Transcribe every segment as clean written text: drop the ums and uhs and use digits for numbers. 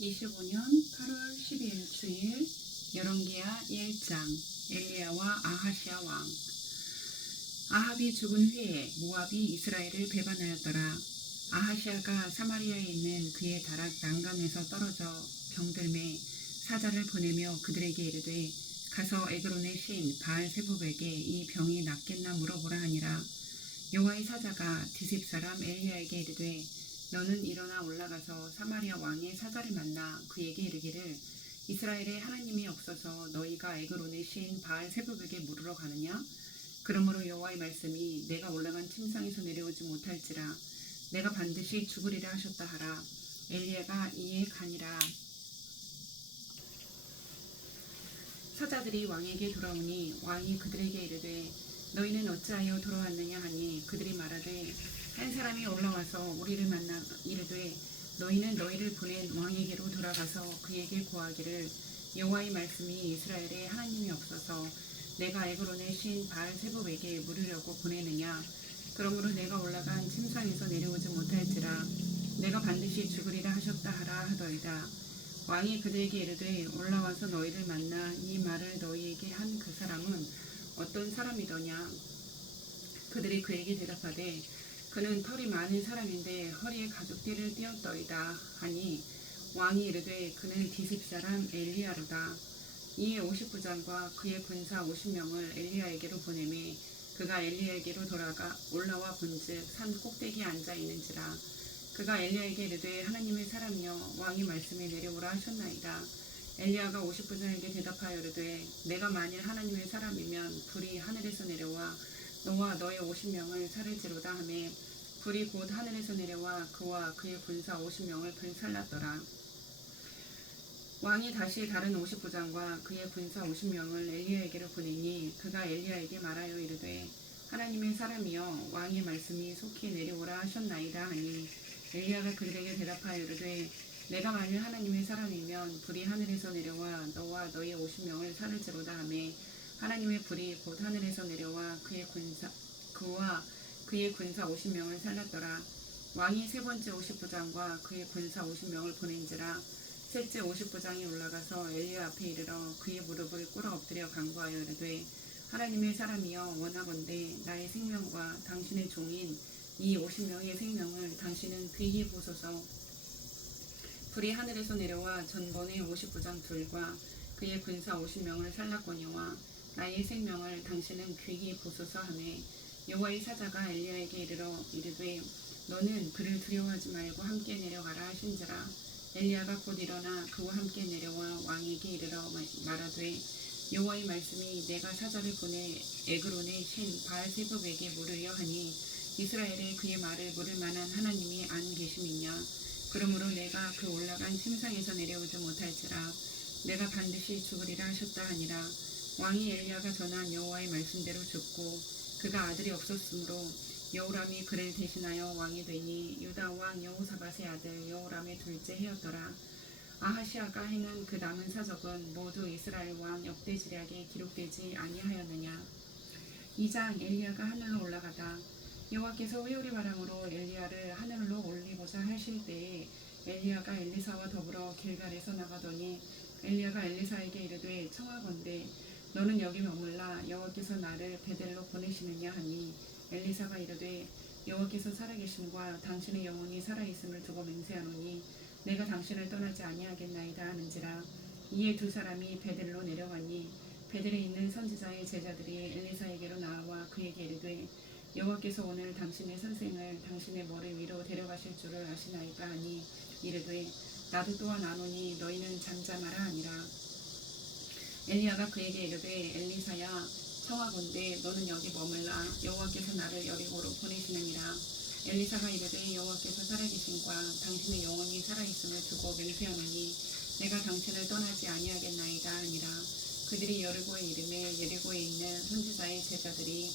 25년 8월 12일 주일 열왕기하 1장. 엘리야와 아하시아 왕. 아합이 죽은 후에 모압이 이스라엘을 배반하였더라. 아하시아가 사마리아에 있는 그의 다락 난간에서 떨어져 병들매 사자를 보내며 그들에게 이르되 가서 에그론의 신 바알세불에게 이 병이 낫겠나 물어보라 하니라. 여호와의 사자가 디십 사람 엘리야에게 이르되 너는 일어나 올라가서 사마리아 왕의 사자를 만나 그에게 이르기를 이스라엘에 하나님이 없어서 너희가 에그론의 신 바알세불에게 물으러 가느냐? 그러므로 여호와의 말씀이 내가 올라간 침상에서 내려오지 못할지라 내가 반드시 죽으리라 하셨다 하라. 엘리야가 이에 가니라. 사자들이 왕에게 돌아오니 왕이 그들에게 이르되 너희는 어찌하여 돌아왔느냐 하니 그들이 말하되 한 사람이 올라와서 우리를 만나 이르되 너희는 너희를 보낸 왕에게로 돌아가서 그에게 고하기를 여호와의 말씀이 이스라엘에 하나님이 없어서 내가 에그론의 신 바알세불에게 물으려고 보내느냐? 그러므로 내가 올라간 침상에서 내려오지 못할지라 내가 반드시 죽으리라 하셨다 하라 하더이다. 왕이 그들에게 이르되 올라와서 너희를 만나 이 말을 너희에게 한 그 사람은 어떤 사람이더냐? 그들이 그에게 대답하되 그는 털이 많은 사람인데 허리에 가죽띠를 띄었더이다 하니 왕이 이르되 그는 디십 사람 엘리야로다. 이에 50부장과 그의 군사 50명을 엘리야에게로 보내매 그가 엘리야에게로 돌아가 올라와 본즉 산 꼭대기에 앉아 있는지라. 그가 엘리야에게 이르되 하나님의 사람이여 왕이 말씀에 내려오라 하셨나이다. 엘리야가 50부장에게 대답하여 이르되 내가 만일 하나님의 사람이면 불이 하늘에서 내려와 너와 너의 50명을 살을지로다 하매 불이 곧 하늘에서 내려와 그와 그의 군사 50명을 불살랐더라. 왕이 다시 다른 50부장과 그의 군사 50명을 엘리야에게로 보내니 그가 엘리야에게 말하여 이르되 하나님의 사람이여 왕의 말씀이 속히 내려오라 하셨나이다 하니 엘리야가 그들에게 대답하여 이르되 내가 만일 하나님의 사람이면 불이 하늘에서 내려와 너와 너의 50명을 살을지로다 하매 하나님의 불이 곧 하늘에서 내려와 그와 그의 군사 50명을 살랐더라. 왕이 세 번째 50부장과 그의 군사 50명을 보낸지라. 셋째 50부장이 올라가서 엘리야 앞에 이르러 그의 무릎을 꿇어 엎드려 간구하여 이르되 하나님의 사람이여 원하건대 나의 생명과 당신의 종인 이 50명의 생명을 당신은 귀히 보소서. 불이 하늘에서 내려와 전번의 50부장 둘과 그의 군사 50명을 살랐거니와 나의 생명을 당신은 귀히 보소서 하매 여호와의 사자가 엘리야에게 이르러 이르되 너는 그를 두려워하지 말고 함께 내려가라 하신지라. 엘리야가 곧 일어나 그와 함께 내려와 왕에게 이르러 말하되 여호와의 말씀이 내가 사자를 보내 에그론의 신 바알세불에게 물으려 하니 이스라엘에 그의 말을 물을 만한 하나님이 안 계심이냐? 그러므로 내가 그 올라간 침상에서 내려오지 못할지라 내가 반드시 죽으리라 하셨다 하니라. 왕이 엘리야가 전한 여호와의 말씀대로 죽고 그가 아들이 없었으므로 여호람이 그를 대신하여 왕이 되니 유다 왕 여호사밧의 아들 여호람의 둘째 해였더라. 아하시아가 행한 그 남은 사적은 모두 이스라엘 왕 역대지략에 기록되지 아니하였느냐. 2장. 엘리야가 하늘로 올라가다. 여호와께서 회오리 바람으로 엘리야를 하늘로 올리고자 하실 때에 엘리야가 엘리사와 더불어 길갈에서 나가더니 엘리야가 엘리사에게 이르되 청하건대 너는 여기 머물라 여호와께서 나를 베델로 보내시느냐 하니 엘리사가 이르되 여호와께서 살아계심과 당신의 영혼이 살아있음을 두고 맹세하노니 내가 당신을 떠나지 아니하겠나이다 하는지라. 이에 두 사람이 베델로 내려가니 베델에 있는 선지자의 제자들이 엘리사에게로 나와 그에게 이르되 여호와께서 오늘 당신의 선생을 당신의 머리 위로 데려가실 줄을 아시나이까 하니 이르되 나도 또한 아노니 너희는 잠잠하라 하니라. 엘리야가 그에게 이르되 엘리사야 청하건대 너는 여기 머물라 여호와께서 나를 여리고로 보내시느니라. 엘리사가 이르되 여호와께서 살아계신과 당신의 영혼이 살아있음을 두고 맹세하노니 내가 당신을 떠나지 아니하겠나이다 하니라. 그들이 여리고에 이르매 여리고에 있는 선지자의 제자들이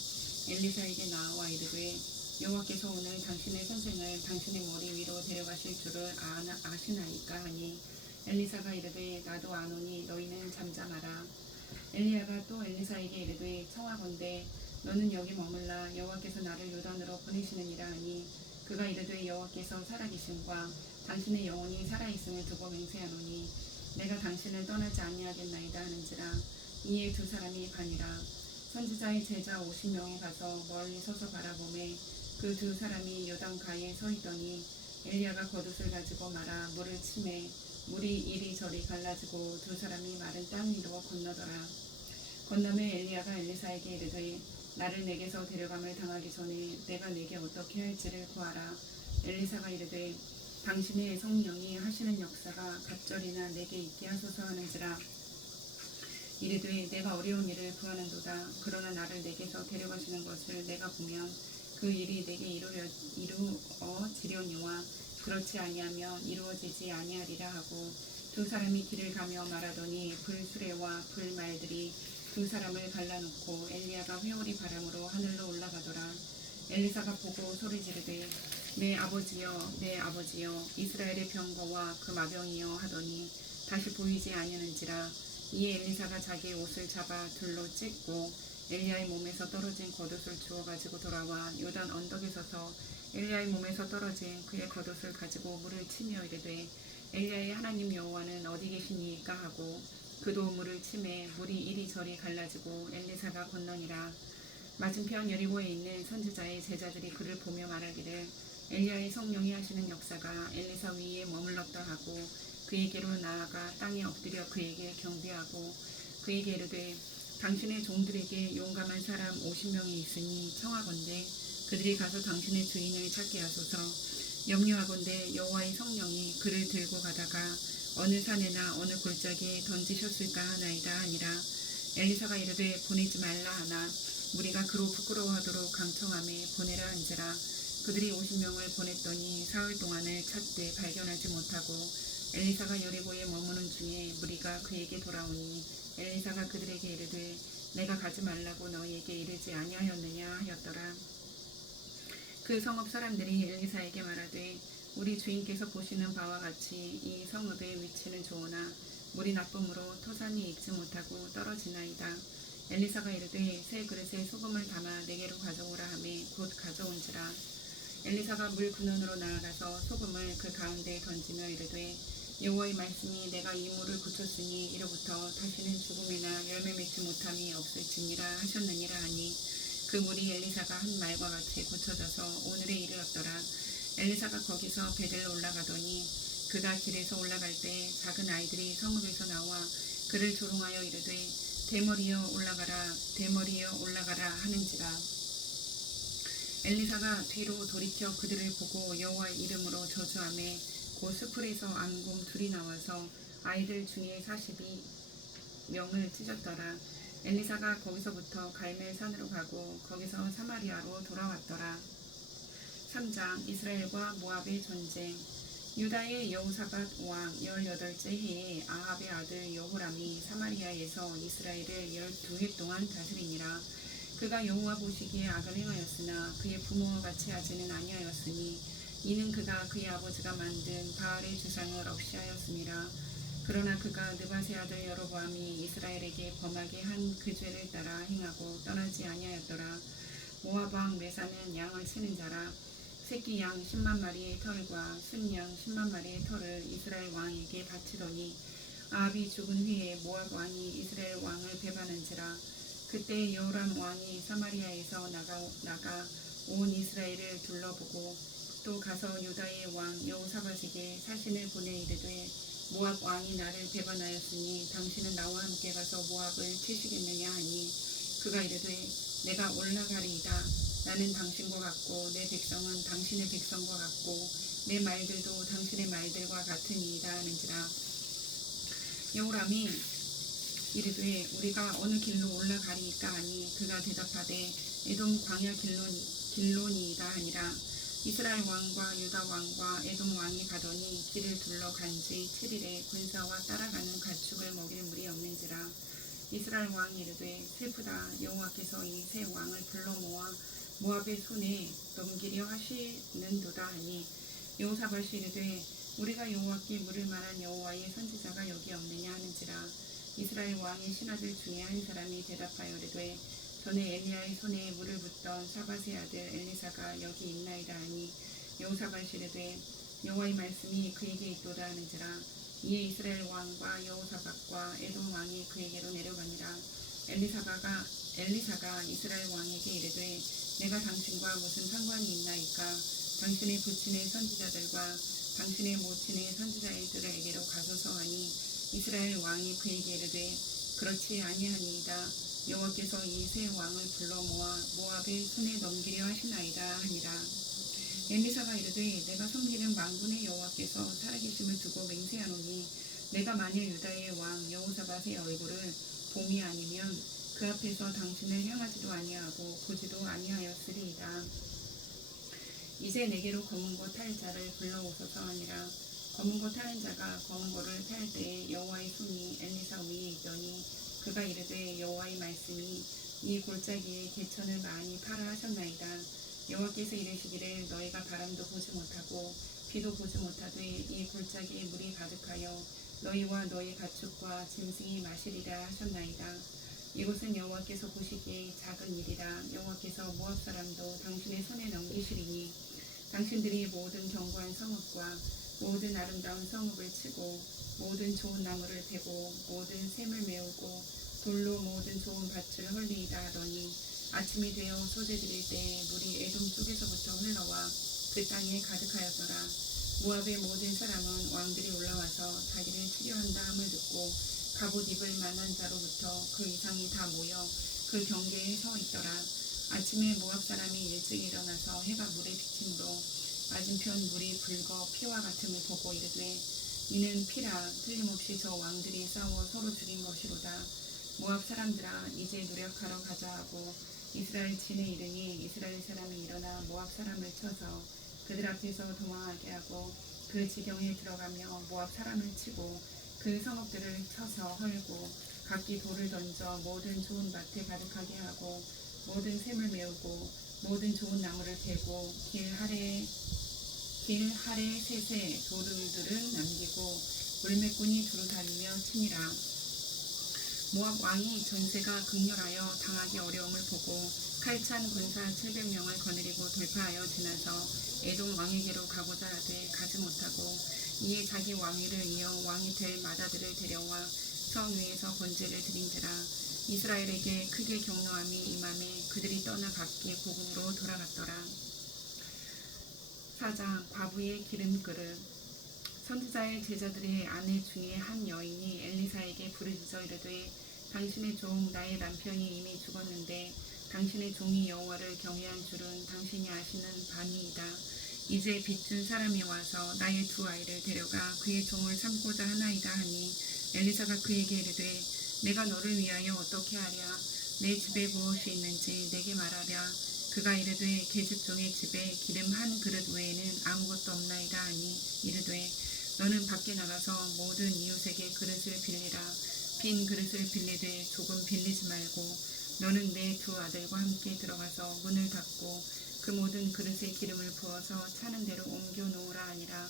엘리사에게 나와 이르되 여호와께서 오늘 당신의 선생을 당신의 머리 위로 데려가실 줄을 아시나이까 하니 엘리사가 이르되 나도 아노니 너희는 잠잠하라. 엘리야가 또 엘리사에게 이르되 청하건대 너는 여기 머물라 여호와께서 나를 요단으로 보내시느니라 하니 그가 이르되 여호와께서 살아계심과 당신의 영혼이 살아있음을 말씀을 두고 맹세하노니 내가 당신을 떠나지 아니하겠나이다 하는지라. 이에 두 사람이 가니라. 선지자의 제자 50명이 가서 멀리 서서 바라보매 그 두 사람이 요단가에 서 있더니 엘리야가 겉옷을 가지고 말아 물을 치매 물이 이리저리 갈라지고 두 사람이 마른 땅 위로 건너더라. 건너매 엘리야가 엘리사에게 이르되 나를 내게서 데려감을 당하기 전에 내가 내게 어떻게 할지를 구하라. 엘리사가 이르되 당신의 성령이 하시는 역사가 갑절이나 내게 있게 하소서 하는지라. 이르되 내가 어려운 일을 구하는도다. 그러나 나를 내게서 데려가시는 것을 내가 보면 그 일이 내게 이루어지려니와 그렇지 아니하면 이루어지지 아니하리라 하고 두 사람이 길을 가며 말하더니 불수레와 불말들이 두 사람을 갈라놓고 엘리야가 회오리 바람으로 하늘로 올라가더라. 엘리사가 보고 소리 지르되 내 아버지여 내 아버지여 이스라엘의 병거와 그 마병이여 하더니 다시 보이지 아니하는지라. 이에 엘리사가 자기의 옷을 잡아 둘로 찢고 엘리야의 몸에서 떨어진 겉옷을 주워 가지고 돌아와 요단 언덕에 서서 엘리야의 몸에서 떨어진 그의 겉옷을 가지고 물을 치며 이르되 엘리야의 하나님 여호와는 어디 계시니까 하고 그도 물을 치매 물이 이리저리 갈라지고 엘리사가 건너니라. 맞은편 여리고에 있는 선지자의 제자들이 그를 보며 말하기를 엘리야의 성령이 하시는 역사가 엘리사 위에 머물렀다 하고 그에게로 나아가 땅에 엎드려 그에게 경배하고 그에게 이르되 당신의 종들에게 용감한 사람 50명이 있으니 청하건대 그들이 가서 당신의 주인을 찾게 하소서. 염려하건대 여호와의 성령이 그를 들고 가다가 어느 산에나 어느 골짜기에 던지셨을까 하나이다 하니라. 엘리사가 이르되 보내지 말라 하나 무리가 그로 부끄러워하도록 강청하며 보내라 한지라. 그들이 50명을 보냈더니 사흘 동안을 찾되 발견하지 못하고 엘리사가 여리고에 머무는 중에 무리가 그에게 돌아오니 엘리사가 그들에게 이르되 내가 가지 말라고 너희에게 이르지 아니하였느냐 하였더라. 그 성읍 사람들이 엘리사에게 말하되 우리 주인께서 보시는 바와 같이 이 성읍의 위치는 좋으나 물이 나쁨으로 토산이 익지 못하고 떨어지나이다. 엘리사가 이르되 새 그릇에 소금을 담아 내게로 가져오라 하매 곧 가져온지라. 엘리사가 물 근원으로 나아가서 소금을 그 가운데에 던지며 이르되 여호와의 말씀이 내가 이 물을 굳혔으니 이로부터 다시는 죽음이나 열매 맺지 못함이 없을지니라 하셨느니라 하니 그 물이 엘리사가 한 말과 같이 굳혀져서 오늘에 이르렀더라. 엘리사가 거기서 베들로 올라가더니 그가 길에서 올라갈 때 작은 아이들이 성읍에서 나와 그를 조롱하여 이르되 대머리여 올라가라 대머리여 올라가라 하는지라. 엘리사가 뒤로 돌이켜 그들을 보고 여호와의 이름으로 저주하매 곧 수풀에서 앙금 둘이 나와서 아이들 중에 42명을 찢었더라. 엘리사가 거기서부터 갈멜산으로 가고 거기서 사마리아로 돌아왔더라. 3장 이스라엘과 모압의 전쟁. 유다의 여호사밧 왕 18째 해에 아합의 아들 여호람이 사마리아에서 이스라엘을 12해 동안 다스리니라. 그가 여호와 보시기에 악을 행하였으나 그의 부모와 같이 하지는 아니하였으니 이는 그가 그의 아버지가 만든 바알의 주상을 없이하였음이라. 그러나 그가 느밧의 아들 여로보암이 이스라엘에게 범하게 한 그 죄를 따라 행하고 떠나지 아니하였더라. 모압 왕 메사는 양을 치는 자라. 새끼 양 10만 마리의 털과 순양 10만 마리의 털을 이스라엘 왕에게 바치더니 아합이 죽은 후에 모압 왕이 이스라엘 왕을 배반한지라. 그때 여호람 왕이 사마리아에서 나가 온 이스라엘을 둘러보고 또 가서 유다의 왕 여호사밧에게 사신을 보내 이르되 모압 왕이 나를 배반하였으니 당신은 나와 함께 가서 모압을 치시겠느냐 하니 그가 이르되 내가 올라가리이다. 나는 당신과 같고 내 백성은 당신의 백성과 같고 내 말들도 당신의 말들과 같으니이다 하는지라. 여호람이 이르되 우리가 어느 길로 올라가리이까 하니 그가 대답하되 에돔 광야 길로니이다 하니라. 이스라엘 왕과 유다 왕과 에돔 왕이 가더니 길을 둘러 간지 7일에 군사와 따라가는 가축을 먹일 물이 없는지라. 이스라엘 왕이 이르되 슬프다. 여호와께서 이 세 왕을 불러 모아 모압의 손에 넘기려 하시는도다 하니 여호사밧이 이르되 우리가 여호와께 물을 만한 여호와의 선지자가 여기 없느냐 하는지라. 이스라엘 왕의 신하들 중에 한 사람이 대답하여 이르되 전에 엘리야의 손에 물을 붓던 사밧의 아들 엘리사가 여기 있나이다 하니 여호사밧이 이르되 여호와의 말씀이 그에게 있도다 하는지라. 이에 이스라엘 왕과 여호사밧과 에돔 왕이 그에게로 내려가니라. 엘리사가 이스라엘 왕에게 이르되 내가 당신과 무슨 상관이 있나이까. 당신의 부친의 선지자들과 당신의 모친의 선지자들에게로 가소서 하니 이스라엘 왕이 그에게 이르되 그렇지 아니하니이다. 여호와께서 이 세 왕을 불러 모아 모압의 손에 넘기려 하시나이다 하니라. 엘리사가 이르되 내가 섬기는 만군의 여호와께서 살아계심을 두고 맹세하노니 내가 만일 유다의 왕 여호사밧의 얼굴을 봄이 아니면 그 앞에서 당신을 향하지도 아니하고 보지도 아니하였으리이다. 이제 내게로 검은 거 탈 자를 불러오소서 하니라. 검은 거 타는 자가 검은 거를 탈 때에 여호와의 손이 엘리사 위에 있더니 그가 이르되 여호와의 말씀이 이 골짜기에 개천을 많이 파라 하셨나이다. 여호와께서 이르시기를 너희가 바람도 보지 못하고 비도 보지 못하되 이 골짜기에 물이 가득하여 너희와 너희 가축과 짐승이 마시리라 하셨나이다. 이곳은 여호와께서 보시기에 작은 일이라. 여호와께서 모압 사람도 당신의 손에 넘기시리니 당신들이 모든 견고한 성읍과 모든 아름다운 성읍을 치고 모든 좋은 나무를 베고 모든 샘을 메우고 돌로 모든 좋은 밭을 헐리이다 하더니 아침이 되어 소재 드릴 때에 물이 에돔 쪽에서부터 흘러와 그 땅에 가득하였더라. 모압의 모든 사람은 왕들이 올라와서 자기를 치료한다 함을 듣고 갑옷 입을 만한 자로부터 그 이상이 다 모여 그 경계에 서 있더라. 아침에 모압 사람이 일찍 일어나서 해가 물에 비침으로 맞은편 물이 붉어 피와 같음을 보고 이르되 이는 피라. 틀림없이 저 왕들이 싸워 서로 죽인 것이로다. 모압 사람들아 이제 노력하러 가자 하고 이스라엘 진에 이르니 이스라엘 사람이 일어나 모압 사람을 쳐서 그들 앞에서 도망하게 하고 그 지경에 들어가며 모압 사람을 치고 그 성읍들을 쳐서 헐고 각기 돌을 던져 모든 좋은 밭에 가득하게 하고 모든 샘을 메우고 모든 좋은 나무를 베고 길 하래 셋에 돌들은 남기고 물매꾼이 두루 다니며 치니라. 모압 왕이 전세가 극렬하여 당하기 어려움을 보고 칼찬 군사 700명을 거느리고 돌파하여 지나서 에돔 왕에게로 가고자 하되 가지 못하고 이에 자기 왕위를 이어 왕이 될 마다들을 데려와 성 위에서 번제를 드린지라. 이스라엘에게 크게 경노함이 임함에 그들이 떠나 각기 고국으로 돌아갔더라. 4장 과부의 기름 그릇. 선지자의 제자들의 아내 중에 한 여인이 엘리사에게 부르짖어 이르되 당신의 종 나의 남편이 이미 죽었는데 당신의 종이 여호와를 경외한 줄은 당신이 아시는 바니이다. 이제 빚준 사람이 와서 나의 두 아이를 데려가 그의 종을 삼고자 하나이다 하니 엘리사가 그에게 이르되 내가 너를 위하여 어떻게 하랴. 내 집에 무엇이 있는지 내게 말하랴. 그가 이르되 계집종의 집에 기름 한 그릇 외에는 아무것도 없나이다 하니 이르되 너는 밖에 나가서 모든 이웃에게 그릇을 빌리라. 빈 그릇을 빌리되 조금 빌리지 말고 너는 내 두 아들과 함께 들어가서 문을 닫고 그 모든 그릇에 기름을 부어서 차는 대로 옮겨 놓으라 하니라.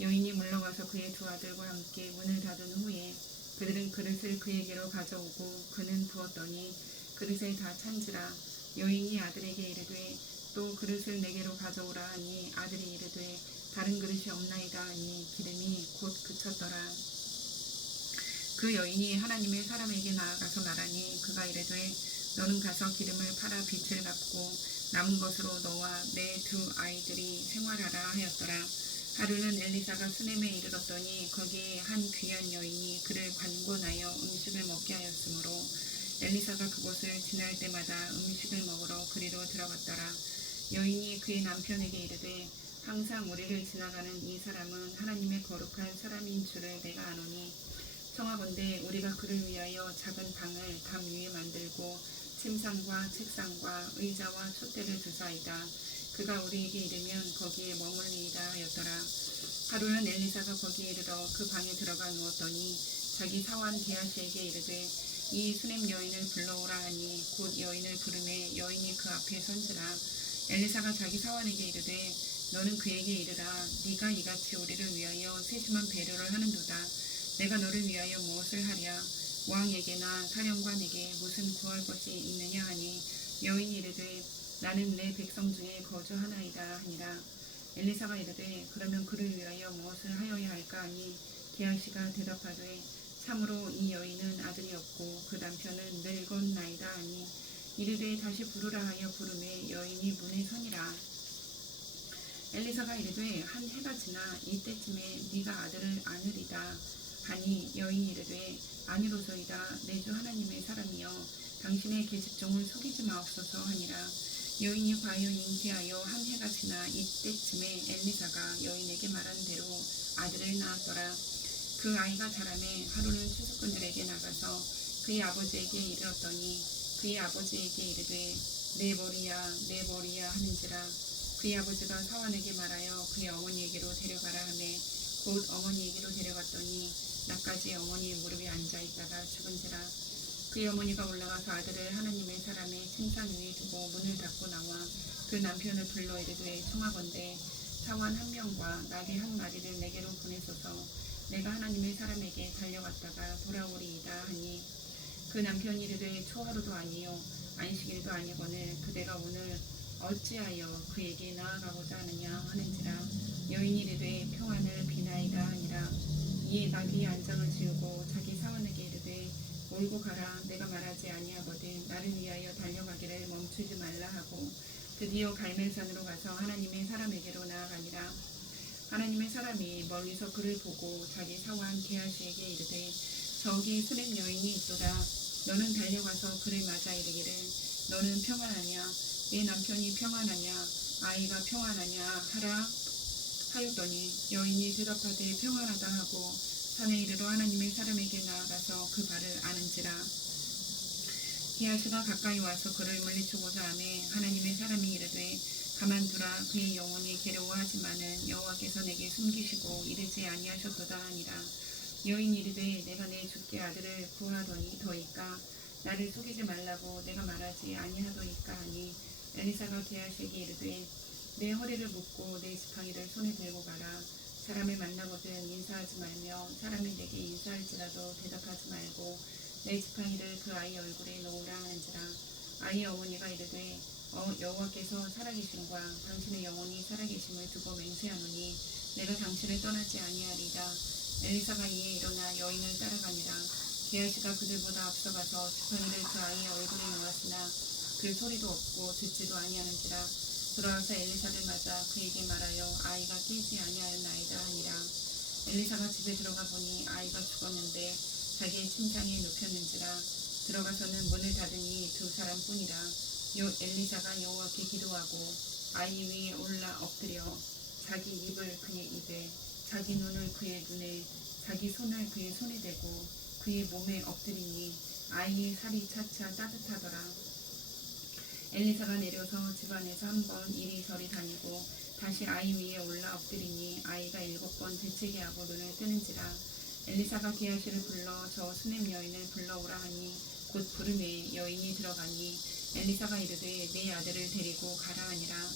여인이 물러가서 그의 두 아들과 함께 문을 닫은 후에 그들은 그릇을 그에게로 가져오고 그는 부었더니 그릇에 다 찬지라. 여인이 아들에게 이르되 또 그릇을 내게로 가져오라 하니 아들이 이르되 다른 그릇이 없나이다 하니 기름이 곧 그쳤더라. 그 여인이 하나님의 사람에게 나아가서 말하니 그가 이르되 너는 가서 기름을 팔아 빚을 갚고 남은 것으로 너와 내 두 아이들이 생활하라 하였더라. 하루는 엘리사가 수넴에 이르렀더니 거기에 한 귀한 여인이 그를 관곤하여 음식을 먹게 하였으므로 엘리사가 그곳을 지날 때마다 음식을 먹으러 그리로 들어갔더라. 여인이 그의 남편에게 이르되 항상 우리를 지나가는 이 사람은 하나님의 거룩한 사람인 줄을 내가 아노니 청하건대 우리가 그를 위하여 작은 방을 담 위에 만들고 침상과 책상과 의자와 촛대를 두사이다. 그가 우리에게 이르면 거기에 머물리이다 하였더라. 하루는 엘리사가 거기에 이르러 그 방에 들어가 누웠더니 자기 사환 게하시에게 이르되 이 수넴 여인을 불러오라 하니 곧 여인을 부르매 여인이 그 앞에 선지라. 엘리사가 자기 사환에게 이르되 너는 그에게 이르라. 네가 이같이 우리를 위하여 세심한 배려를 하는도다. 내가 너를 위하여 무엇을 하랴. 왕에게나 사령관에게 무슨 구할 것이 있느냐 하니 여인이 이르되 나는 내 백성 중에 거주하나이다 하니라. 엘리사가 이르되 그러면 그를 위하여 무엇을 하여야 할까 하니 게하시가 대답하되 참으로 이 여인은 아들이 없고 그 남편은 늙었나이다 하니 이르되 다시 부르라 하여 부르매 여인이 문에 서니라. 엘리사가 이르되 한 해가 지나 이때쯤에 네가 아들을 안으리다 하니 여인이 이르되 아니로소이다. 내 주 하나님의 사람이여 당신의 계집종을 속이지 마옵소서 하니라. 여인이 과연 잉태하여 한 해가 지나 이때쯤에 엘리사가 여인에게 말한 대로 아들을 낳았더라. 그 아이가 자라매 하루는 추수꾼들에게 나가서 그의 아버지에게 이르렀더니 그의 아버지에게 이르되 내 머리야 하는지라. 그의 아버지가 사환에게 말하여 그의 어머니에게로 데려가라 하매 곧 어머니에게로 데려갔더니 낮까지 어머니의 무릎에 앉아 있다가 죽은지라. 그의 어머니가 올라가서 아들을 하나님의 사람의 침상 위에 두고 문을 닫고 나와 그 남편을 불러 이르되 청하건대 사환 한 명과 나귀 한 마리를 내게로 보내소서. 내가 하나님의 사람에게 달려갔다가 돌아오리이다 하니 그 남편이 이르되 초하루도 아니요 안식일도 아니거늘 그대가 오늘 어찌하여 그에게 나아가고자 하느냐 하는지라. 여인이 이르되 평안을 비나이다 하니라. 이에 나귀의 안장을 지우고 자기 사원에게 이르되 몰고 가라. 내가 말하지 아니하거든 나를 위하여 달려가기를 멈추지 말라 하고 드디어 갈멜산으로 가서 하나님의 사람에게로 나아가니라. 하나님의 사람이 멀리서 그를 보고 자기 사원 게하시에게 이르되 저기 수렘 여인이 있도다. 너는 달려가서 그를 맞아 이르기를 너는 평안하냐 내 남편이 평안하냐 아이가 평안하냐 하라 하였더니 여인이 대답하되 평안하다 하고 산에 이르러 하나님의 사람에게 나아가서 그 발을 아는지라. 게하시가 가까이 와서 그를 물리치고자 하매 하나님의 사람이 이르되 가만두라. 그의 영혼이 괴로워하지만은 여호와께서 내게 숨기시고 이르지 아니하셨도다 하니라. 여인이 이르되 내가 내 주께 아들을 구하더니 더이까 나를 속이지 말라고 내가 말하지 아니하더이까 하니 엘리사가 게하시에게 이르되 내 허리를 묶고 내 지팡이를 손에 들고 가라. 사람을 만나거든 인사하지 말며 사람이 내게 인사할지라도 대답하지 말고 내 지팡이를 그 아이 얼굴에 놓으라 하는지라. 아이의 어머니가 이르되 여호와께서 살아계심과 당신의 영혼이 살아계심을 두고 맹세하노니 내가 당신을 떠나지 아니하리이다. 엘리사가 이에 일어나 여인을 따라가니라. 게하시가 그들보다 앞서가서 지팡이를 그 아이의 얼굴에 놓았으나 그 소리도 없고 듣지도 아니하는지라. 돌아와서 엘리사를 맞아 그에게 말하여 아이가 깨지 아니하였나이다 하니라. 엘리사가 집에 들어가 보니 아이가 죽었는데 자기의 침상에 눕혔는지라. 들어가서는 문을 닫으니 두 사람뿐이라. 엘리사가 여호와께 기도하고 아이 위에 올라 엎드려 자기 입을 그의 입에 자기 눈을 그의 눈에 자기 손을 그의 손에 대고 그의 몸에 엎드리니 아이의 살이 차차 따뜻하더라. 엘리사가 내려서 집안에서 한번 이리저리 다니고 다시 아이 위에 올라 엎드리니 아이가 7번 되치게 하고 눈을 뜨는지라. 엘리사가 게하시를 불러 저 수냄 여인을 불러오라 하니 곧 부르매 여인이 들어가니 엘리사가 이르되 내 아들을 데리고 가라 하니라.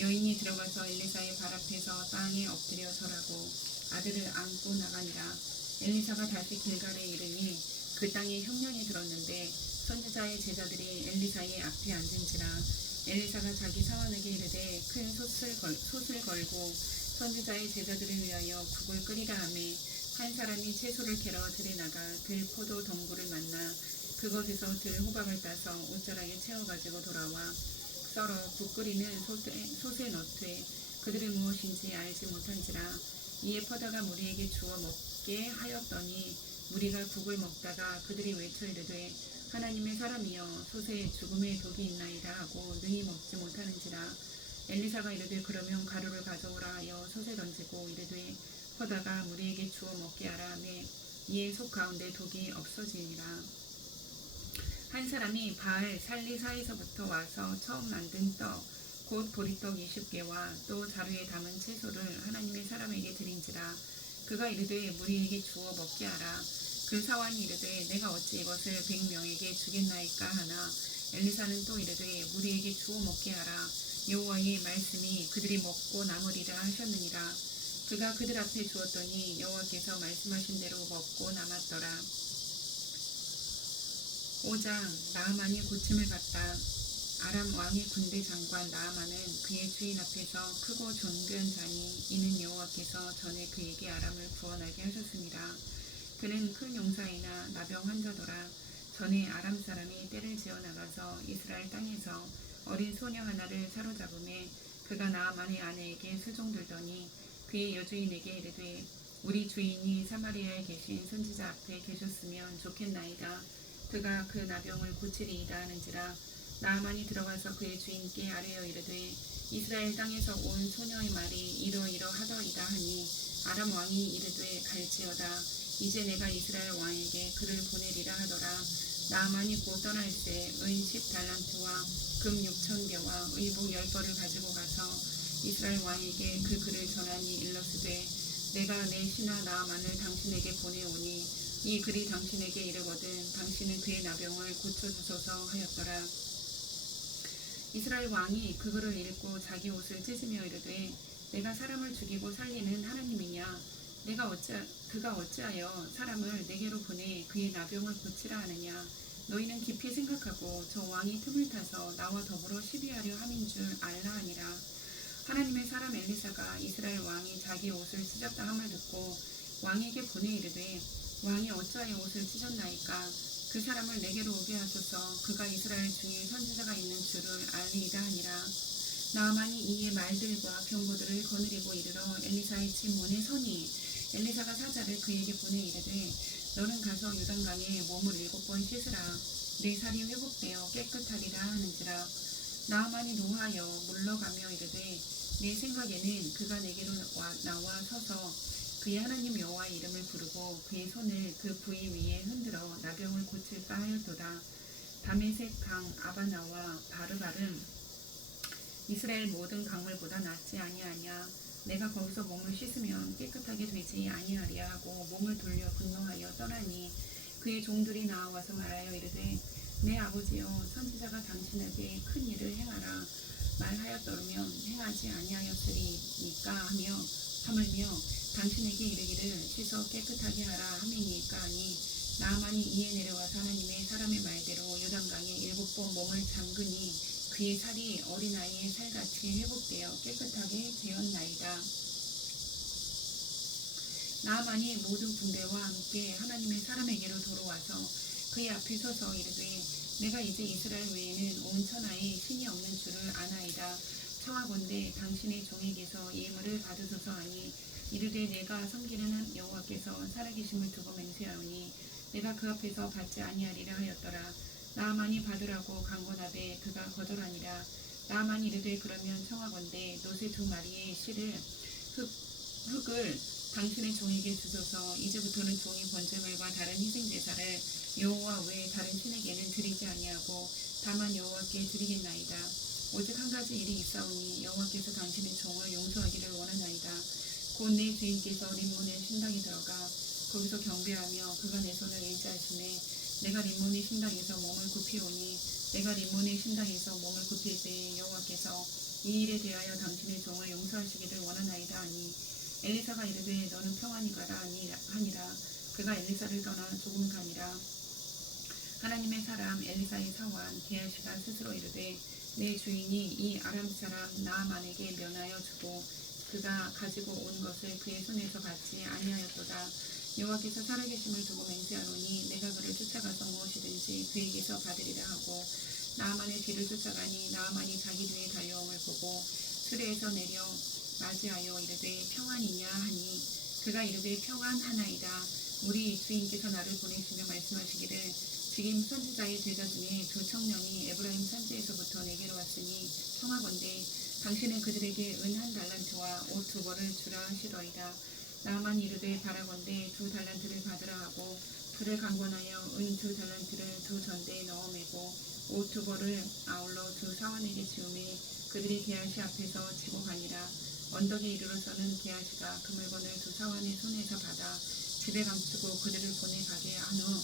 여인이 들어가서 엘리사의 발 앞에서 땅에 엎드려 절하고 아들을 안고 나가니라. 엘리사가 다시 길갈에 이르니 그 땅에 흉년이 들었는데 선지자의 제자들이 엘리사의 앞에 앉은지라. 엘리사가 자기 사원에게 이르되 큰 솥을 걸고 선지자의 제자들을 위하여 국을 끓이라 하매 한 사람이 채소를 캐러 들에 나가 들포도 덩굴을 만나 그곳에서 들호박을 따서 옷자락에 채워가지고 돌아와 썰어 국 끓이는 솥에 넣되 그들이 무엇인지 알지 못한지라. 이에 퍼다가 무리에게 주어 먹게 하였더니 무리가 국을 먹다가 그들이 외쳐 이르되 하나님의 사람이여 솥에 죽음의 독이 있나이다 하고 능히 먹지 못하는지라. 엘리사가 이르되 그러면 가루를 가져오라 하여 솥에 던지고 이르되 퍼다가 무리에게 주어 먹게 하라 하매 이에 솥 가운데 독이 없어지니라. 한 사람이 바알 살리사에서부터 와서 처음 만든 떡 곧 보리떡 20개와 또 자루에 담은 채소를 하나님의 사람에게 드린지라. 그가 이르되 무리에게 주어 먹게 하라. 그 사환이 이르되 내가 어찌 이것을 100명에게 주겠나이까 하나 엘리사는 또 이르되 무리에게 주어 먹게 하라. 여호와의 말씀이 그들이 먹고 남으리라 하셨느니라. 그가 그들 앞에 주었더니 여호와께서 말씀하신 대로 먹고 남았더라. 5장 나아만이 고침을 받다. 아람 왕의 군대 장관 나아만은 그의 주인 앞에서 크고 존귀한 자니 이는 여호와께서 전에 그에게 아람을 구원하게 하셨습니다. 그는 큰 용사이나 나병 환자더라. 전에 아람 사람이 떼를 지어 나가서 이스라엘 땅에서 어린 소녀 하나를 사로잡음에 그가 나아만의 아내에게 수종들더니 그의 여주인에게 이르되 우리 주인이 사마리아에 계신 선지자 앞에 계셨으면 좋겠나이다. 그가 그 나병을 고치리이다 하는지라. 나아만이 들어가서 그의 주인께 아뢰어 이르되 이스라엘 땅에서 온 소녀의 말이 이러이러하더이다 하니 아람 왕이 이르되 갈지어다. 이제 내가 이스라엘 왕에게 그를 보내리라 하더라. 나아만이 곧 떠날새 은 10달란트와 금 6,000개와 의복 10벌을 가지고 가서 이스라엘 왕에게 그 글을 전하니 일러스되 내가 내 신하 나아만을 당신에게 보내오니 이 글이 당신에게 이르거든 당신은 그의 나병을 고쳐주소서 하였더라. 이스라엘 왕이 그 글을 읽고 자기 옷을 찢으며 이르되 내가 사람을 죽이고 살리는 하나님이냐. 그가 어찌하여 사람을 내게로 보내 그의 나병을 고치라 하느냐. 너희는 깊이 생각하고 저 왕이 틈을 타서 나와 더불어 시비하려 함인 줄 알라 하니라. 하나님의 사람 엘리사가 이스라엘 왕이 자기 옷을 찢었다 함을 듣고 왕에게 보내 이르되 왕이 어찌하여 옷을 찢었나이까. 그 사람을 내게로 오게 하소서. 그가 이스라엘 중에 선지자가 있는 줄을 알리이다 하니라. 나아만이 이에 말들과 병거들을 거느리고 이르러 엘리사의 집 문에 서니 엘리사가 사자를 그에게 보내 이르되 너는 가서 요단강에 몸을 7번 씻으라. 내 살이 회복되어 깨끗하리라 하는지라. 나아만이 노하여 물러가며 이르되 내 생각에는 그가 내게로 나와 서서 그의 하나님 여호와의 이름을 부르고 그의 손을 그 부위 위에 흔들어 나병을 고칠까 하였도다. 다메섹 강 아바나와 바르갈은 이스라엘 모든 강물보다 낫지 아니하냐. 내가 거기서 몸을 씻으면 깨끗하게 되지 아니하리야 하고 몸을 돌려 분노하여 떠나니 그의 종들이 나와서 말하여 이르되 내 아버지여 선지자가 당신에게 큰 일을 행하라 말하였더면 행하지 아니하였으리이까 하물며 당신에게 이르기를 씻어 깨끗하게 하라 함이니까 하니 나아만이 이에 내려와서 하나님의 사람의 말대로 요단강에 7번 몸을 잠그니 그의 살이 어린아이의 살같이 회복되어 깨끗하게 되었나이다. 나아만이 모든 군대와 함께 하나님의 사람에게로 돌아와서 그의 앞에 서서 이르되 내가 이제 이스라엘 외에는 온 천하에 신이 없는 줄을 아나이다. 청하건대 당신의 종에게서 예물을 받으소서 하니 이르되 내가 섬기는 여호와께서 살아계심을 두고 맹세하오니 내가 그 앞에서 받지 아니하리라 하였더라. 나아만이 받으라고 간건하되 그가 거절하니라. 나아만이 이르되 그러면 청하건대 노새 2마리의 실을 흙을 당신의 종에게 주소서. 이제부터는 종이 번제물과 다른 희생제사를 여호와 외에 다른 신에게는 드리지 아니하고 다만 여호와께 드리겠나이다. 오직 한 가지 일이 있사오니 여호와께서 당신의 종을 용서하기를 원하나이다. 곧 내 주인께서 림몬의 신당에 들어가 거기서 경배하며 그가 내 손을 일자하시매 내가 림몬의 신당에서 몸을 굽히오니 내가 림몬의 신당에서 몸을 굽힐 때에 여호와께서 이 일에 대하여 당신의 종을 용서하시기를 원하나이다 하니 엘리사가 이르되 너는 평안히 가라 하니라. 그가 엘리사를 떠나 조금 가니라. 하나님의 사람 엘리사의 사원 게하시가 스스로 이르되 내 주인이 이 아람 사람 나아만에게 면하여 주고 그가 가지고 온 것을 그의 손에서 받지 아니하였도다. 여호와께서 살아계심을 두고 맹세하노니 내가 그를 쫓아가서 무엇이든지 그에게서 받으리라 하고 나아만의 뒤를 쫓아가니 나아만이 자기 뒤에 달려옴을 보고 수레에서 내려 맞이하여 이르되 평안이냐 하니 그가 이르되 평안하나이다. 우리 주인께서 나를 보내시며 말씀하시기를 지금 선지자의 제자 중에 2 청년이 에브라임 산지에서부터 내게로 왔으니 청하건대 당신은 그들에게 은 1달란트와 옷 2벌을 주라 하시더이다. 나아만이 이르되 바라건대 2달란트를 받으라 하고 그를 강권하여 은 2달란트를 2 전대에 넣어 매고 옷 2벌을 아울러 2 사원에게 지우매 그들이 게하시 앞에서 지고 가니라. 언덕에 이르러서는 게하시가 그 물건을 2 사원의 손에서 받아 집에 감추고 그들을 보내가게 한 후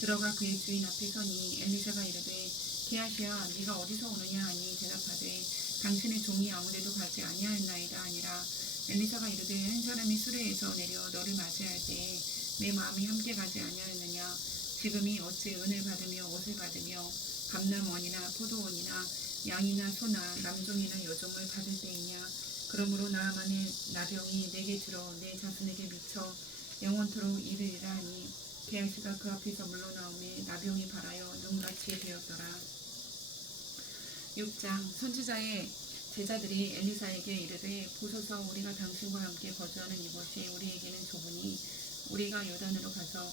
들어가 그의 주인 앞에 서니 엘리사가 이르되 게하시야 네가 어디서 오느냐 하니 대답하되 당신의 종이 아무데도 가지 아니하였나이다 하니라. 엘리사가 이르되 한 사람이 수레에서 내려 너를 맞이할 때에 내 마음이 함께 가지 아니하였느냐. 지금이 어찌 은을 받으며 옷을 받으며 감람원이나 포도원이나 양이나 소나 남종이나 여종을 받을 때이냐. 그러므로 나아만의 나병이 내게 들어 내 자손에게 미쳐 영원토록 이르리라 하니 게하시가 그 앞에서 물러나오매 나병이 발하여 눈같이 되었더라. 6장. 선지자의 제자들이 엘리사에게 이르되 보소서 우리가 당신과 함께 거주하는 이곳이 우리에게는 좁으니 우리가 요단으로 가서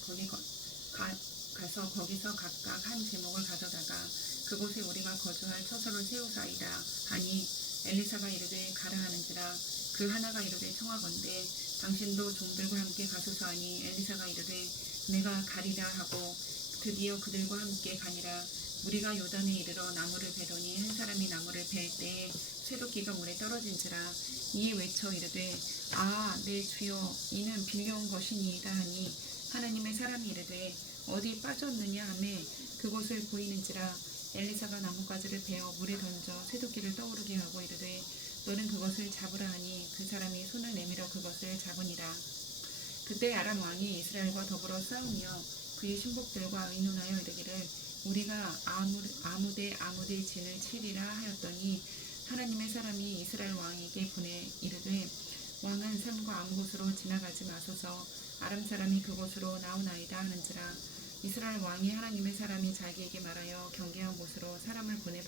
거기서 각각 한 제목을 가져다가 그곳에 우리가 거주할 처소를 세우사이다 하니 엘리사가 이르되 가라 하는지라. 그 하나가 이르되 청하건대 당신도 종들과 함께 가소서 하니 엘리사가 이르되 내가 가리라 하고 드디어 그들과 함께 가니라. 우리가 요단에 이르러 나무를 베더니 한 사람이 나무를 벨 때에 쇠도끼가 물에 떨어진지라. 이에 외쳐 이르되 아 내 주여 이는 빌려온 것이니이다 하니 하나님의 사람이 이르되 어디 빠졌느냐 하매 그곳을 보이는지라. 엘리사가 나뭇가지를 베어 물에 던져 쇠도끼를 떠오르게 하고 이르되 너는 그것을 잡으라 하니 그 사람이 손을 내밀어 그것을 잡으니라. 그때 아람 왕이 이스라엘과 더불어 싸우며 그의 신복들과 의논하여 이르기를 우리가 아무데 진을 치리라 하였더니 하나님의 사람이 이스라엘 왕에게 보내 이르되 왕은 산과 아무 곳으로 지나가지 마소서 아람 사람이 그곳으로 나오나이다 하는지라. 이스라엘 왕이 하나님의 사람이 자기에게 말하여 경계한 곳으로 사람을 보내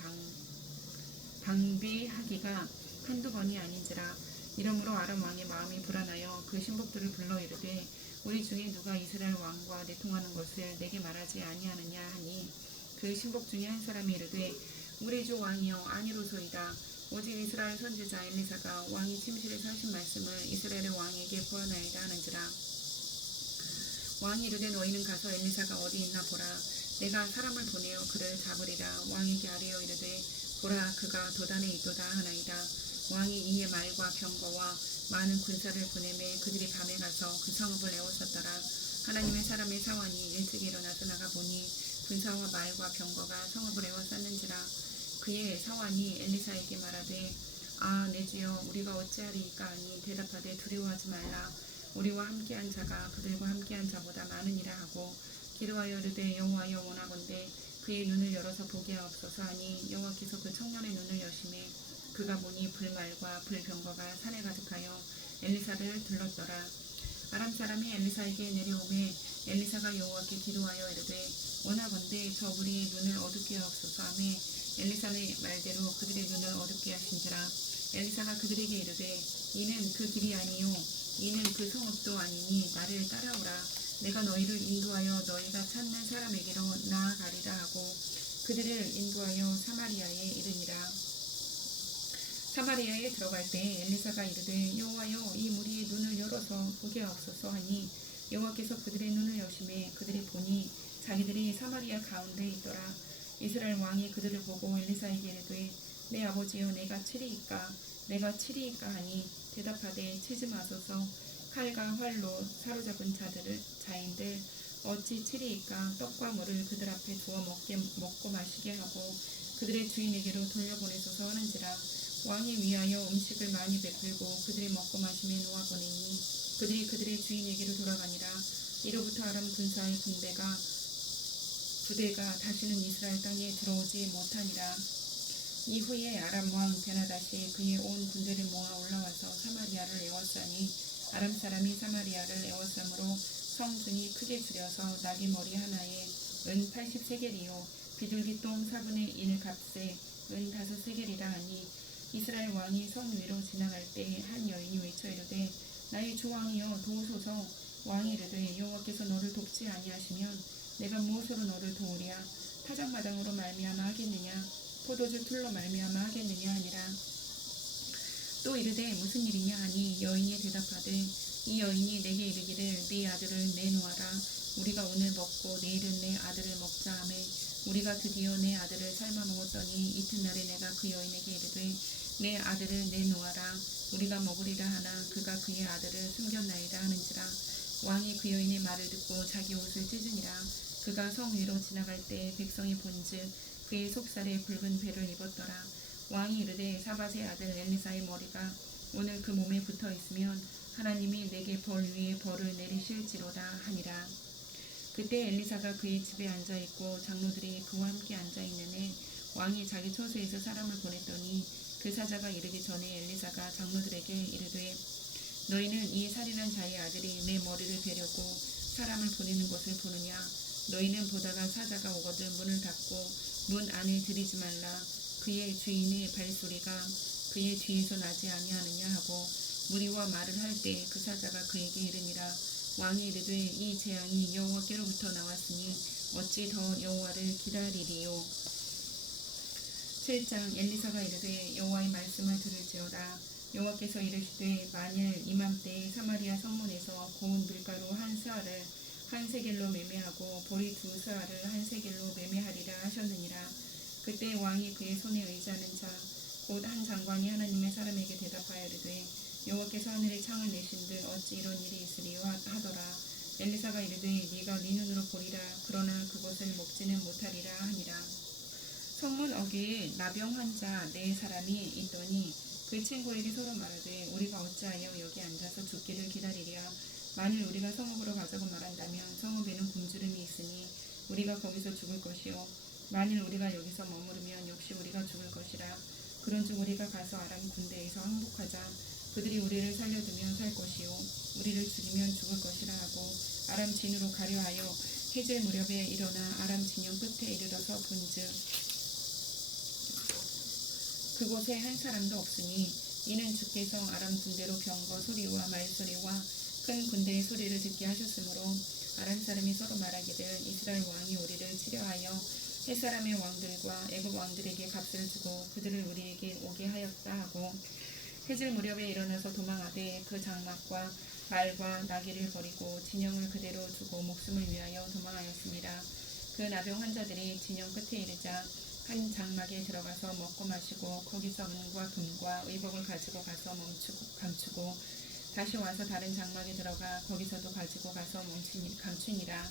방비하기가 한두 번이 아닌지라. 이러므로 아람 왕의 마음이 불안하여 그 신복들을 불러 이르되 우리 중에 누가 이스라엘 왕과 내통하는 것을 내게 말하지 아니하느냐 하니 그 신복 중에 한 사람이 이르되 우리 주 왕이여 아니로소이다. 오직 이스라엘 선지자 엘리사가 왕이 침실에서 하신 말씀을 이스라엘의 왕에게 보아나이다 하는지라. 왕이 이르되 너희는 가서 엘리사가 어디 있나 보라. 내가 사람을 보내어 그를 잡으리라. 왕에게 아뢰어 이르되 보라 그가 도단에 있도다 하나이다. 왕이 이에 말과 병거와 많은 군사를 보내매 그들이 밤에 가서 그 성읍을 에워쌌더라. 하나님의 사람의 사환이 일찍 일어나서 나가보니 군사와 말과 병거가 성읍을 에워쌌는지라. 그의 사환이 엘리사에게 말하되 아 내 주여 우리가 어찌하리이까 하니 대답하되 두려워하지 말라. 우리와 함께한 자가 그들과 함께한 자보다 많으니라 하고 기도하여 이르되 여호와여 원하건대 그의 눈을 열어서 보게 하옵소서 하니 여호와께서 그 청년의 눈을 여시매 그가 보니 불말과 불병거가 산에 가득하여 엘리사를 둘렀더라. 아람 사람이 엘리사에게 내려오매 엘리사가 여호와께 기도하여 이르되 원하건대 저 우리의 눈을 어둡게 하옵소서 하매 엘리사의 말대로 그들의 눈을 어둡게 하신지라. 엘리사가 그들에게 이르되 이는 그 길이 아니요 이는 그 성읍도 아니니 나를 따라오라. 내가 너희를 인도하여 너희가 찾는 사람에게로 나아가리라 하고 그들을 인도하여 사마리아에 이르니라. 사마리아에 들어갈 때 엘리사가 이르되 여호와여 이 무리의 눈을 열어서 보게 하옵소서 하니 여호와께서 그들의 눈을 여시매 그들이 보니 자기들이 사마리아 가운데 있더라. 이스라엘 왕이 그들을 보고 엘리사에게 이르되 내 아버지여 내가 치리이까 하니 대답하되 치지 마소서. 칼과 활로 사로잡은 자인들 어찌 치리이까. 떡과 물을 그들 앞에 두어 먹고 마시게 하고 그들의 주인에게로 돌려보내소서 하는지라. 왕이 위하여 음식을 많이 베풀고 그들이 먹고 마심에 놓아보내니 그들이 그들의 주인에게로 돌아가니라. 이로부터 아람 군사의 부대가 다시는 이스라엘 땅에 들어오지 못하니라. 이후에 아람 왕 베나다시 그의 온 군대를 모아 올라와서 사마리아를 에워싸니 아람 사람이 사마리아를 에워싸므로 성중이 크게 줄여서 나귀머리 하나에 은 80세겔이요 비둘기똥 4분의 1 값에 은 5세겔이라 하니 이스라엘 왕이 성 위로 지나갈 때 한 여인이 외쳐 이르되 나의 주 왕이여 도우소서. 왕이 이르되 여호와께서 너를 돕지 아니하시면 내가 무엇으로 너를 도우랴. 타작마당으로 말미암아 하겠느냐 포도주 틀로 말미암아 하겠느냐 하니라. 또 이르되 무슨 일이냐 하니 여인이 대답하되 이 여인이 내게 이르기를 네 아들을 내놓아라. 우리가 오늘 먹고 내일은 내 아들을 먹자 하매 우리가 드디어 내 아들을 삶아 먹었더니 이튿날에 내가 그 여인에게 이르되 내 아들을 내놓아라. 우리가 먹으리라 하나 그가 그의 아들을 숨겼나이다 하는지라. 왕이 그 여인의 말을 듣고 자기 옷을 찢으니라. 그가 성 위로 지나갈 때 백성이 본즉 그의 속살에 붉은 배를 입었더라. 왕이 이르되 사밧의 아들 엘리사의 머리가 오늘 그 몸에 붙어 있으면 하나님이 내게 벌 위에 벌을 내리실지로다 하니라. 그때 엘리사가 그의 집에 앉아있고 장로들이 그와 함께 앉아있는 해 왕이 자기 처소에서 사람을 보냈더니 그 사자가 이르기 전에 엘리사가 장로들에게 이르되 너희는 이 살인한 자의 아들이 내 머리를 베려고 사람을 보내는 것을 보느냐. 너희는 보다가 사자가 오거든 문을 닫고 문 안에 들이지 말라. 그의 주인의 발소리가 그의 뒤에서 나지 아니하느냐 하고 무리와 말을 할 때 그 사자가 그에게 이르니라. 왕이 이르되 이 재앙이 여호와께로부터 나왔으니 어찌 더 여호와를 기다리리요. 7장. 엘리사가 이르되 여호와의 말씀을 들을지어다. 여호와께서 이르시되 만일 이맘때에 사마리아 성문에서 고운 밀가루 한 스아를 한 세겔로 매매하고 보리 두 스아를 한 세겔로 매매하리라 하셨느니라. 그때 왕이 그의 손에 의지하는 자 곧 한 장관이 하나님의 사람에게 대답하여 이르되 여호와께서 하늘에 창을 내신들 어찌 이런 일이 있으리요 하더라. 엘리사가 이르되 네가 네 눈으로 보리라. 그러나 그것을 먹지는 못하리라 하니라. 성문 어귀에 나병 환자 네 사람이 있더니 그 친구에게 서로 말하되 우리가 어찌하여 여기 앉아서 죽기를 기다리랴. 만일 우리가 성읍으로 가자고 말한다면 성읍에는 굶주림이 있으니 우리가 거기서 죽을 것이요 만일 우리가 여기서 머무르면 역시 우리가 죽을 것이라. 그런즉 우리가 가서 아람 군대에서 항복하자. 그들이 우리를 살려두면 살 것이요 우리를 죽이면 죽을 것이라 하고 아람 진으로 가려 하여 해질 무렵에 일어나 아람 진영 끝에 이르러서 본즉 그곳에 한 사람도 없으니 이는 주께서 아람 군대로 병거 소리와 말소리와 큰 군대의 소리를 듣게 하셨으므로 아람 사람이 서로 말하기를 이스라엘 왕이 우리를 치려하여 햇사람의 왕들과 애굽 왕들에게 값을 주고 그들을 우리에게 오게 하였다 하고 해질 무렵에 일어나서 도망하되 그 장막과 말과 나귀를 버리고 진영을 그대로 두고 목숨을 위하여 도망하였습니다. 그 나병 환자들이 진영 끝에 이르자 한 장막에 들어가서 먹고 마시고 거기서 은과 금과 의복을 가지고 가서 감추고 다시 와서 다른 장막에 들어가 거기서도 가지고 가서 감추니라.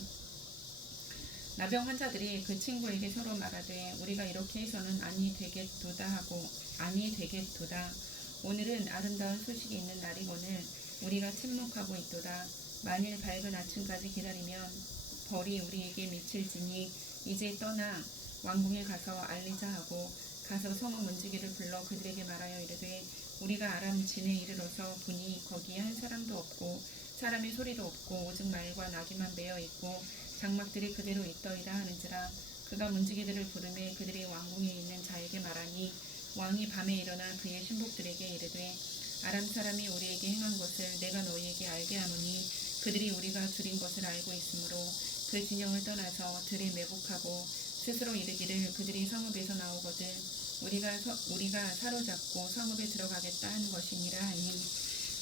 나병 환자들이 그 친구에게 서로 말하되 우리가 이렇게 해서는 아니 되겠도다 하고 아니 되겠도다. 오늘은 아름다운 소식이 있는 날이거늘 우리가 침묵하고 있도다. 만일 밝은 아침까지 기다리면 벌이 우리에게 미칠지니 이제 떠나 왕궁에 가서 알리자 하고 가서 성읍 문지기를 불러 그들에게 말하여 이르되 우리가 아람 진에 이르러서 보니 거기에 한 사람도 없고 사람의 소리도 없고 오직 말과 나귀만 매어 있고 장막들이 그대로 있더이다 하는지라. 그가 문지기들을 부르매 그들이 왕궁에 있는 자에게 말하니 왕이 밤에 일어나 그의 신복들에게 이르되 아람 사람이 우리에게 행한 것을 내가 너희에게 알게 하노니 그들이 우리가 줄인 것을 알고 있으므로 그 진영을 떠나서 들에 매복하고 스스로 이르기를 그들이 성읍에서 나오거든 우리가 사로잡고 성읍에 들어가겠다 하는 것이니라 하니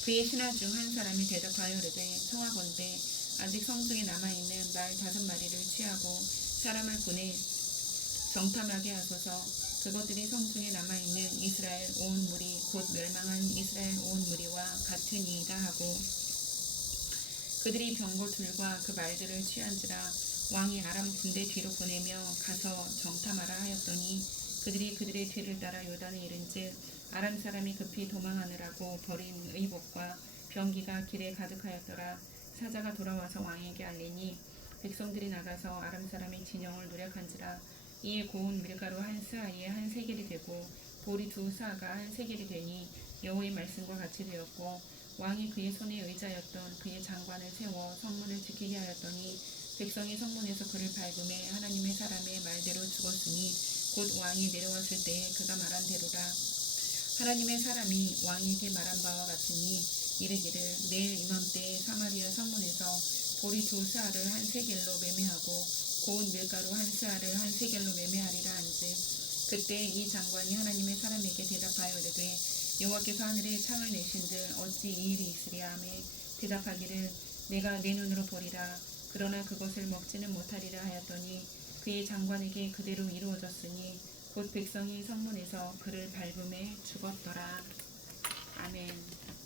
그의 신하 중 한 사람이 대답하여 이르되 청하건대 아직 성중에 남아있는 말 5마리를 취하고 사람을 보내 정탐하게 하소서. 그것들이 성중에 남아있는 이스라엘 온 무리 곧 멸망한 이스라엘 온 무리와 같으니이다 하고 그들이 병거 둘과 그 말들을 취한지라. 왕이 아람 군대 뒤로 보내며 가서 정탐하라 하였더니 그들이 그들의 뒤를 따라 요단에 이른즉 아람 사람이 급히 도망하느라고 버린 의복과 병기가 길에 가득하였더라. 사자가 돌아와서 왕에게 알리니 백성들이 나가서 아람 사람의 진영을 노력한지라. 이에 고운 밀가루 한 스아에 한 세겔이 되고 보리 2스아가 한 세겔이 되니 여호와의 말씀과 같이 되었고 왕이 그의 손에 의자였던 그의 장관을 세워 성문을 지키게 하였더니 백성이 성문에서 그를 밟음에 하나님의 사람의 말대로 죽었으니 곧 왕이 내려왔을 때에 그가 말한 대로라. 하나님의 사람이 왕에게 말한 바와 같으니 이르기를 내일 이맘때에 사마리아 성문에서 보리 2스아를 한 세겔로 매매하고 고운 밀가루 한 스아를 한 세겔로 매매하리라 한즉 그때 이 장관이 하나님의 사람에게 대답하여 이르되 여호와께서 하늘에 창을 내신들 어찌 이 일이 있으랴 하매 대답하기를 내가 내 눈으로 보리라. 그러나 그것을 먹지는 못하리라 하였더니 그의 장관에게 그대로 이루어졌으니 곧 백성이 성문에서 그를 밟음에 죽었더라. 아멘.